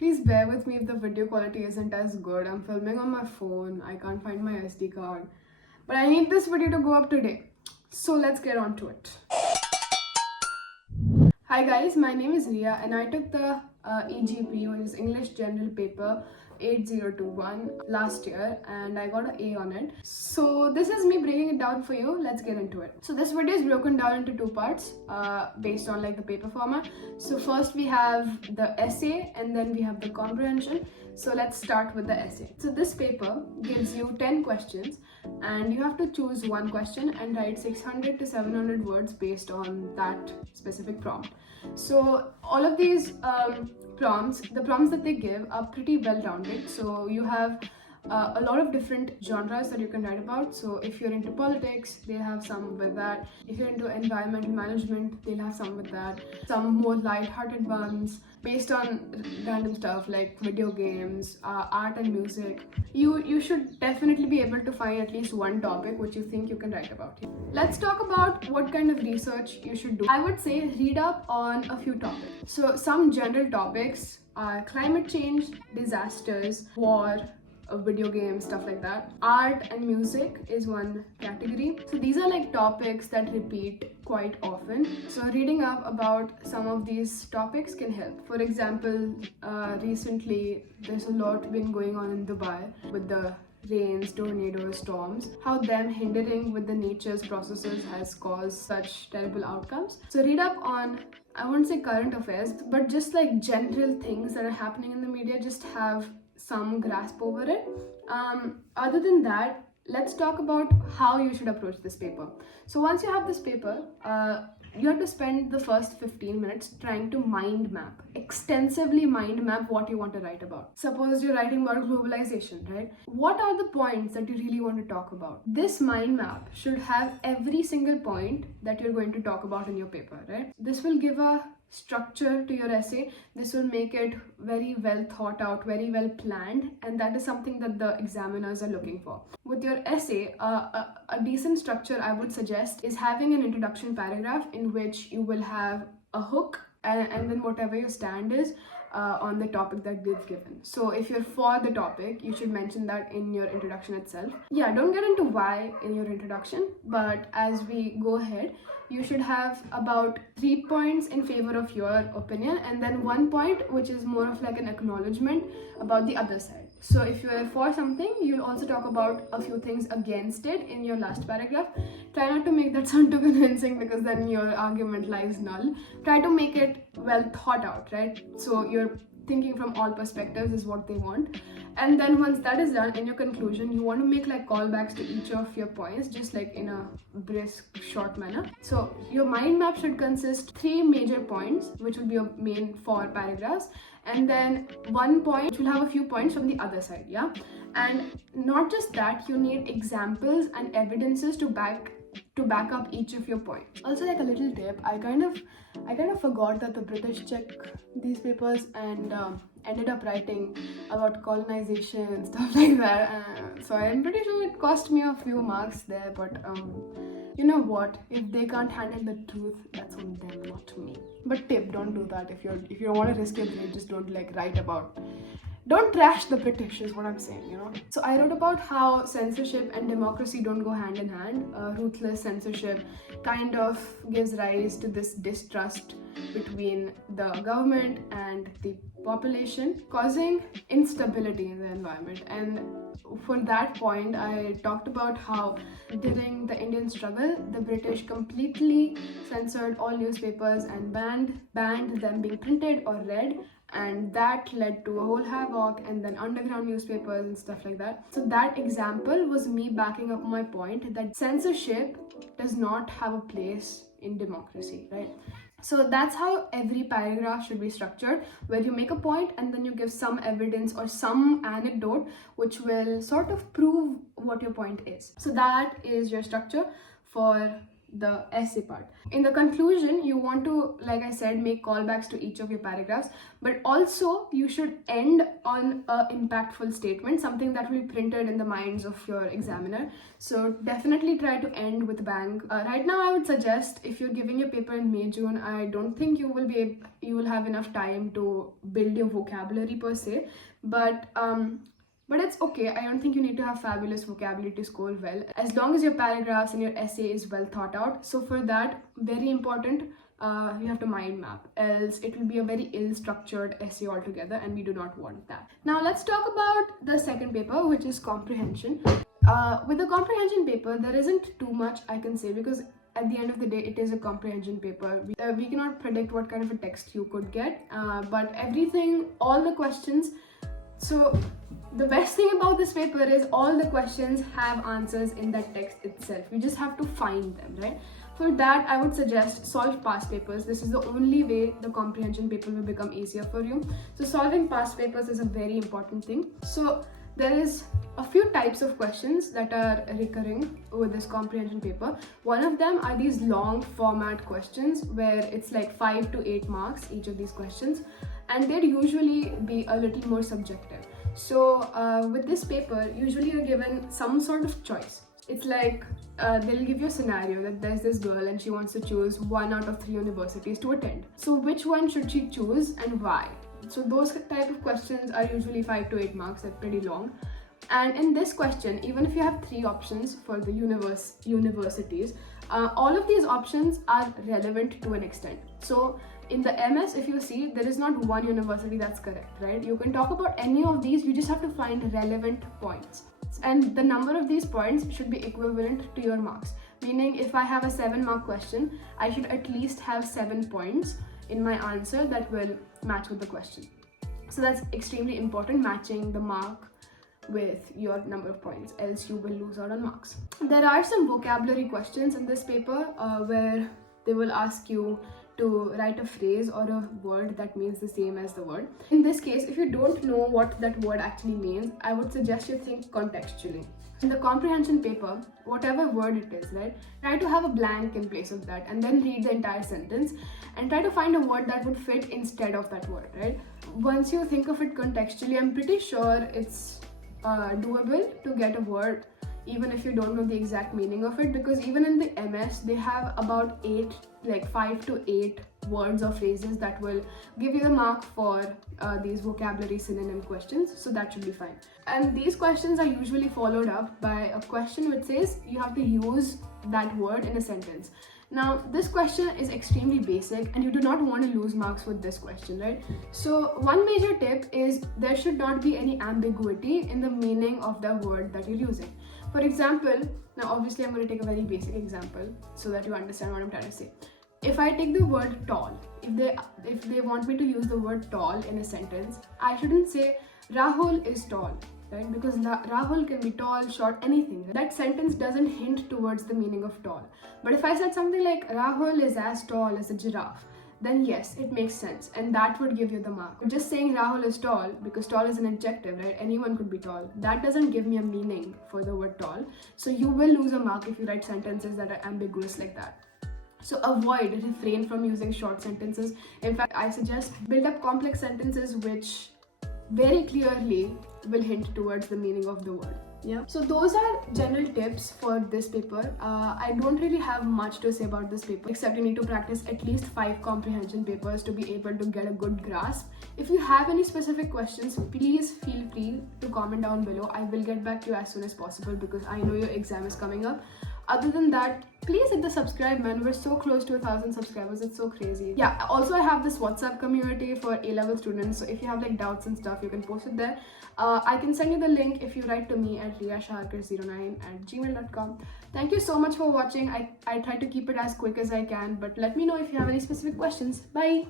Please bear with me if the video quality isn't as good. I'm filming on my phone. I can't find my SD card. But I need this video to go up today. So let's get on to it. Hi guys, my name is Ria and I took the EGP, which is English General Paper 8021 last year, and I got an A on it. So this is me breaking it down for you. Let's get into it. So this video is broken down into two parts based on like the paper format. So first we have the essay and then we have the comprehension. So let's start with the essay. So this paper gives you 10 questions and you have to choose one question and write 600 to 700 words based on that specific prompt. So all of these prompts that they give are pretty well rounded. So you have a lot of different genres that you can write about. So if you're into politics, they have some with that. If you're into environmental management, they'll have some with that. Some more light-hearted ones based on random stuff like video games, art and music. You should definitely be able to find at least one topic which you think you can write about. Let's talk about what kind of research you should do. I would say read up on a few topics. So some general topics are climate change, disasters, war, video games, stuff like that. Art and music is one category. So these are like topics that repeat quite often. So reading up about some of these topics can help. For example, recently there's a lot been going on in Dubai with the rains, tornadoes, storms, how them hindering with the nature's processes has caused such terrible outcomes. So read up on, I won't say current affairs, but just like general things that are happening in the media, just have some grasp over it. Other than that, let's talk about how you should approach this paper. So once you have this paper, you have to spend the first 15 minutes trying to extensively mind map what you want to write about. Suppose you're writing about globalization, right? What are the points that you really want to talk about? This mind map should have every single point that you're going to talk about in your paper, right? This will give a structure to your essay. This will make it very well thought out, very well planned, and that is something that the examiners are looking for. With your essay, a decent structure I would suggest is having an introduction paragraph in which you will have a hook and then whatever your stand is on the topic that they've given. So if you're for the topic, you should mention that in your introduction itself. Yeah, don't get into why in your introduction, but as we go ahead, you should have about 3 points in favor of your opinion and then 1 point which is more of like an acknowledgement about the other side. So if you're for something, you'll also talk about a few things against it in your last paragraph. Try not to make that sound too convincing because then your argument lies null. Try to make it well thought out, right? So you're thinking from all perspectives is what they want. And then once that is done, in your conclusion, you want to make like callbacks to each of your points, just like in a brisk, short manner. So your mind map should consist 3 major points, which will be your main 4 paragraphs, and then 1 point which will have a few points from the other side, yeah? And not just that, you need examples and evidences to back up each of your points. Also, like a little tip, I kind of forgot that the British check these papers and ended up writing about colonization and stuff like that. So I'm pretty sure it cost me a few marks there, but you know what? If they can't handle the truth, that's on them, not me. But tip, don't do that. If you don't want to risk your grade, just don't like write about. Don't trash the British is what I'm saying, you know. So I wrote about how censorship and democracy don't go hand in hand. Ruthless censorship kind of gives rise to this distrust between the government and the population, causing instability in the environment. And for that point, I talked about how during the Indian struggle, the British completely censored all newspapers and banned them being printed or read, and that led to a whole havoc and then underground newspapers and stuff like that. So that example was me backing up my point that censorship does not have a place in democracy, right? So that's how every paragraph should be structured, where you make a point and then you give some evidence or some anecdote which will sort of prove what your point is. So that is your structure for the essay part. In the conclusion, you want to, like I said, make callbacks to each of your paragraphs, but also you should end on an impactful statement, something that will be printed in the minds of your examiner. So definitely try to end with a bang. Right now, I would suggest, if you're giving your paper in May, June, I don't think you will have enough time to build your vocabulary per se, but it's okay. I don't think you need to have fabulous vocabulary to score well, as long as your paragraphs and your essay is well thought out. So for that, very important, you have to mind map, else it will be a very ill-structured essay altogether, and we do not want that. Now let's talk about the second paper, which is comprehension. With the comprehension paper, there isn't too much I can say, because at the end of the day, it is a comprehension paper. We cannot predict what kind of a text you could get, but everything, all the questions. So the best thing about this paper is all the questions have answers in that text itself. You just have to find them, right? For that, I would suggest solve past papers. This is the only way the comprehension paper will become easier for you. So solving past papers is a very important thing. So there is a few types of questions that are recurring with this comprehension paper. One of them are these long format questions where it's like 5 to 8 marks each of these questions, and they'd usually be a little more subjective. So with this paper, usually you're given some sort of choice. It's like they'll give you a scenario that there's this girl and she wants to choose 1 out of 3 universities to attend. So which one should she choose and why? So those type of questions are usually 5 to 8 marks. They're pretty long. And in this question, even if you have 3 options for the universities, all of these options are relevant to an extent. So in the MS, if you see, there is not one university that's correct, right? You can talk about any of these, you just have to find relevant points. And the number of these points should be equivalent to your marks. Meaning, if I have a 7-mark question, I should at least have 7 points in my answer that will match with the question. So that's extremely important, matching the mark with your number of points, else you will lose out on marks. There are some vocabulary questions in this paper where they will ask you to write a phrase or a word that means the same as the word. In this case, if you don't know what that word actually means, I would suggest you think contextually. In the comprehension paper, whatever word it is, right, try to have a blank in place of that and then read the entire sentence and try to find a word that would fit instead of that word, right? Once you think of it contextually, I'm pretty sure it's doable to get a word even if you don't know the exact meaning of it, because even in the MS, they have about 5 to 8 words or phrases that will give you the mark for these vocabulary synonym questions, so that should be fine. And these questions are usually followed up by a question which says you have to use that word in a sentence. Now, this question is extremely basic and you do not want to lose marks with this question, right? So one major tip is there should not be any ambiguity in the meaning of the word that you're using. For example, now obviously I'm going to take a very basic example so that you understand what I'm trying to say. If I take the word tall, if they want me to use the word tall in a sentence, I shouldn't say Rahul is tall, right? Because Rahul can be tall, short, anything. That sentence doesn't hint towards the meaning of tall. But if I said something like Rahul is as tall as a giraffe, then yes, it makes sense, and that would give you the mark. Just saying Rahul is tall, because tall is an adjective, right? Anyone could be tall. That doesn't give me a meaning for the word tall. So you will lose a mark if you write sentences that are ambiguous like that. So refrain from using short sentences. In fact, I suggest build up complex sentences which very clearly will hint towards the meaning of the word. Yeah. So those are general tips for this paper. I don't really have much to say about this paper, except you need to practice at least 5 comprehension papers to be able to get a good grasp. If you have any specific questions, please feel free to comment down below. I will get back to you as soon as possible because I know your exam is coming up. Other than that, please hit the subscribe button. We're so close to 1,000 subscribers. It's so crazy. Yeah, also I have this WhatsApp community for A-level students. So if you have like doubts and stuff, you can post it there. I can send you the link if you write to me at riyashaharkar09@gmail.com. Thank you so much for watching. I try to keep it as quick as I can, but let me know if you have any specific questions. Bye.